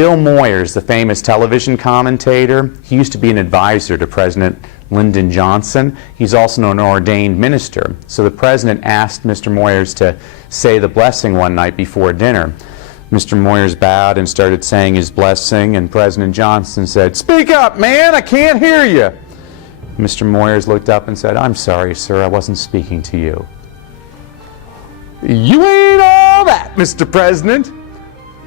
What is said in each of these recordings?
Bill Moyers, the famous television commentator, he used to be an advisor to President Lyndon Johnson. He's also an ordained minister. So the president asked Mr. Moyers to say the blessing one night before dinner. Mr. Moyers bowed and started saying his blessing, and President Johnson said, "Speak up, man, I can't hear you." Mr. Moyers looked up and said, "I'm sorry, sir, I wasn't speaking to you." "You ain't all that, Mr. President."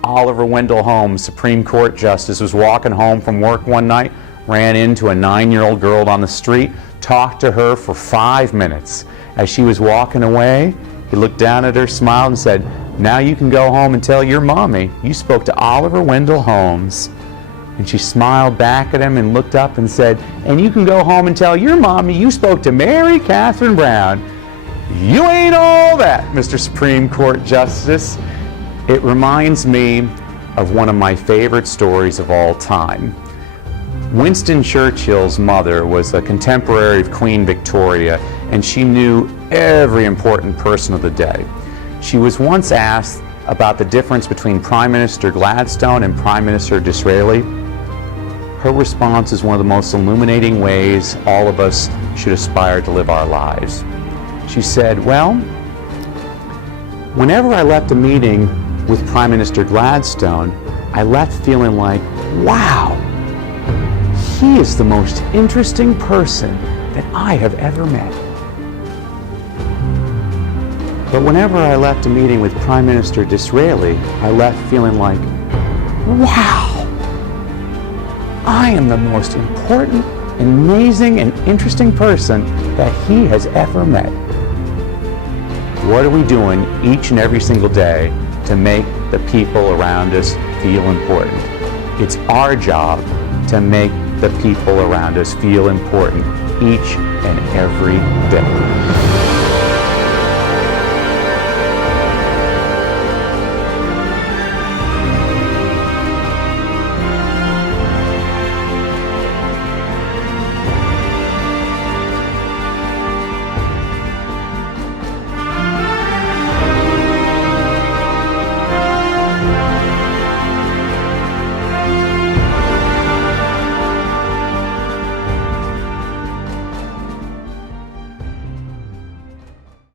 Oliver Wendell Holmes, Supreme Court Justice, was walking home from work one night, ran into a 9-year-old girl on the street, talked to her for 5 minutes. As she was walking away, he looked down at her, smiled, and said, "Now you can go home and tell your mommy you spoke to Oliver Wendell Holmes." And she smiled back at him and looked up and said, "And you can go home and tell your mommy you spoke to Mary Catherine Brown." You ain't all that, Mr. Supreme Court Justice. It reminds me of one of my favorite stories of all time. Winston Churchill's mother was a contemporary of Queen Victoria, and she knew every important person of the day. She was once asked about the difference between Prime Minister Gladstone and Prime Minister Disraeli. Her response is one of the most illuminating ways all of us should aspire to live our lives. She said, "Well, whenever I left a meeting with Prime Minister Gladstone, I left feeling like, wow, he is the most interesting person that I have ever met. But whenever I left a meeting with Prime Minister Disraeli, I left feeling like, wow, I am the most important, amazing, and interesting person that he has ever met." What are we doing each and every single day to make the people around us feel important? It's our job to make the people around us feel important each and every day.